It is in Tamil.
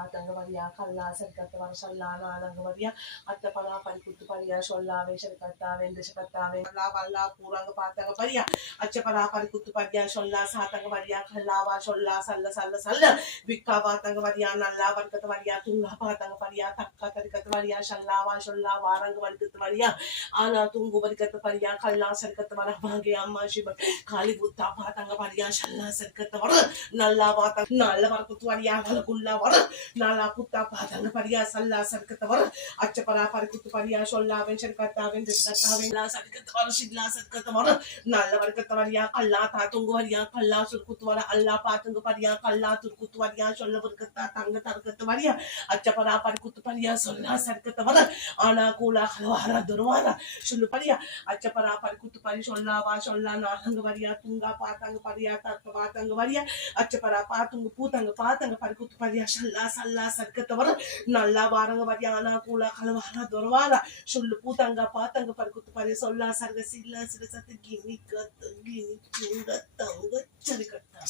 பாத்தங்க வரியா கல்லா சர்க்கத்த வர சொல்லா நானங்க வரியா அத்த பலா பறி குத்து பரியா சொல்லாவே சர்க்கத்தாவே இந்த சர்க்கத்தாவே வல்லா வல்லா பூரங்க பாத்தங்க பரியா அச்ச பலா பறி குத்து பரியா சொல்லா சாத்தங்க வரியா கல்லாவா சொல்லா சல்ல சல்ல சல்ல விக்கா பாத்தங்க வரியா நல்லா வர்க்கத்த வரியா துங்கா பாத்தங்க பரியா தக்கா தரிக்கத்த வரியா சல்லாவா சொல்லா வாரங்க வர்க்கத்த வரியா ஆனா தூங்கு வர்க்கத்த பரியா கல்லா சர்க்கத்த வர வாங்கி அம்மா சிவ காளி புத்தா பாத்தங்க பரியா சல்லா சர்க்கத்த வர நல்லா பாத்தங்க நல்ல வர்க்கத்த வரியா கலகுல்லா வர நல்லா புத்தா பாத்தங்க பரியா சல்லா சர்க்கத்த வர அச்ச பலா பறி குத்து பரியா சொல்லாவே சர்க்கத்தாவே சர்க்கத்தாவே லா சர்க்கத்த வர சில்லா சர்க்கத்த வர நல்ல வர்க்கத்த வரியா கல்லா தா தூங்கு வரியா கல்லா சுர்குத்து வர அல்லா பாத்துங்க பரியா கல்லா துர்குத்து வரியா சொல்ல வர்க்கத்தா தங்க தர்க்கத்த வரியா அச்ச பலா பறி குத்து பரியா சொல்லா சர்க்கத்த வர ஆனா கூலா ஹலவாரா துர்வாரா சொல்லு பரியா அச்ச பலா பறி குத்து பரி சொல்லாவா சொல்லா நாங்க வரியா துங்கா பாத்தங்க பரியா தர்க்க பாத்தங்க வரியா அச்ச பலா பாத்துங்க பூத்தங்க பாத்தங்க பறி குத்து பரியா சல்லா சல்லா சர்க்கத்த வர நல்லா வாரங்க வரியா ஆனா கூலா ஹலவாரா துர்வாரா சொல்லு பூத்தங்க பாத்தங்க பறி குத்து பரியா சொல்லா சர்க்க சில்லா சில சத்து கினி கத்த கினி சிங்க தங்க சரிக்கட்டா